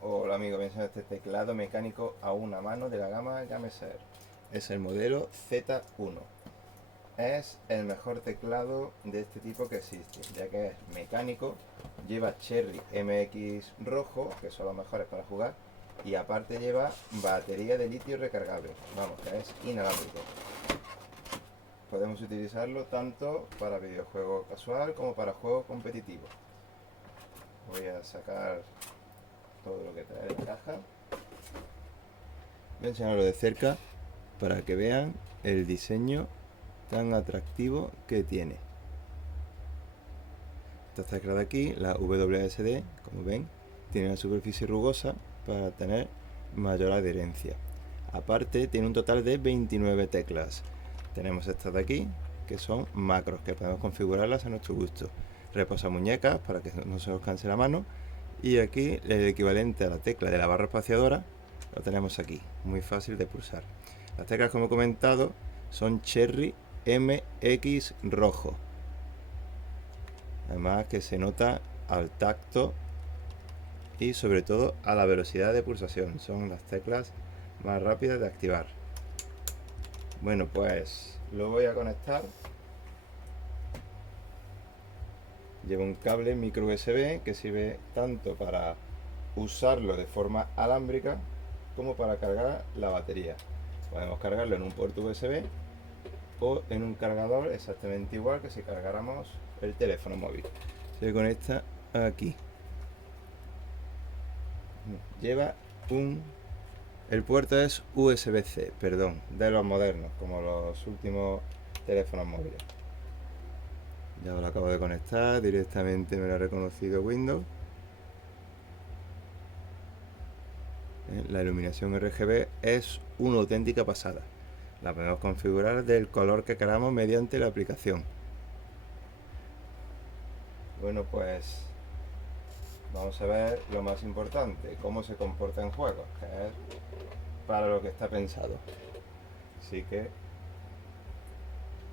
Hola amigo, piensa en este teclado mecánico a una mano de la gama Gameser. Es el modelo Z1. Es el mejor teclado de este tipo que existe, ya que es mecánico, lleva Cherry MX rojo, que son los mejores para jugar, y aparte lleva batería de litio recargable, vamos, que es inalámbrico. Podemos utilizarlo tanto para videojuego casual como para juego competitivo. Voy a sacar todo lo que trae la caja. Voy a enseñarlo de cerca para que vean el diseño tan atractivo que tiene. Esta tecla de aquí, la WSD, como ven, tiene una superficie rugosa para tener mayor adherencia. Aparte, tiene un total de 29 teclas. Tenemos estas de aquí, que son macros, que podemos configurarlas a nuestro gusto. Reposamuñecas para que no se os canse la mano. Y aquí el equivalente a la tecla de la barra espaciadora lo tenemos aquí, muy fácil de pulsar. Las teclas, como he comentado, son Cherry MX rojo. Además que se nota al tacto y sobre todo a la velocidad de pulsación. Son las teclas más rápidas de activar. Bueno, pues lo voy a conectar. Lleva un cable micro USB que sirve tanto para usarlo de forma alámbrica como para cargar la batería. Podemos cargarlo en un puerto USB o en un cargador exactamente igual que si cargáramos el teléfono móvil. Se conecta aquí. Lleva un... El puerto es USB-C, perdón, de los modernos, como los últimos teléfonos móviles. Ya lo acabo de conectar, directamente me lo ha reconocido Windows. La iluminación RGB es una auténtica pasada. La podemos configurar del color que queramos mediante la aplicación. Bueno, pues vamos a ver lo más importante, cómo se comporta en juegos, que es para lo que está pensado. Así que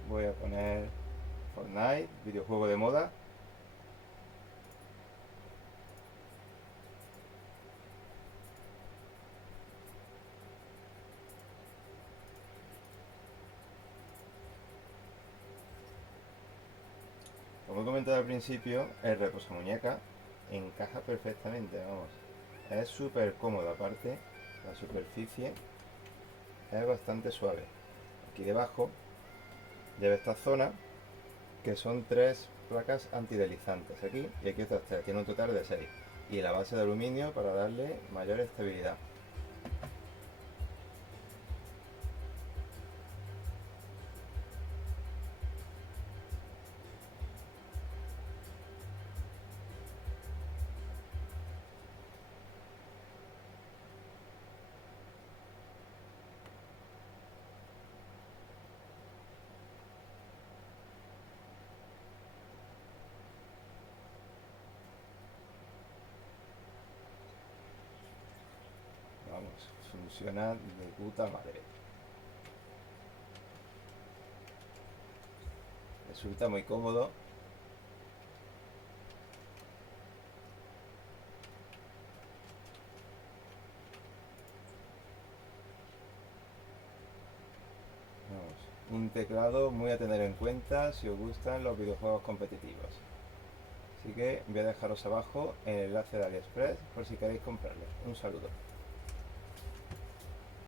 voy a poner Fortnite, videojuego de moda. Como he comentado al principio, el reposamuñeca encaja perfectamente, vamos. Es súper cómodo, aparte la superficie es bastante suave. Aquí debajo lleva esta zona que son 3 placas antideslizantes aquí y aquí otras 3, tiene un total de 6. Y la base de aluminio para darle mayor estabilidad. Vamos, funciona de puta madre. Resulta muy cómodo. Vamos, un teclado muy a tener en cuenta si os gustan los videojuegos competitivos. Así que voy a dejaros abajo el enlace de AliExpress por si queréis comprarlo. Un saludo.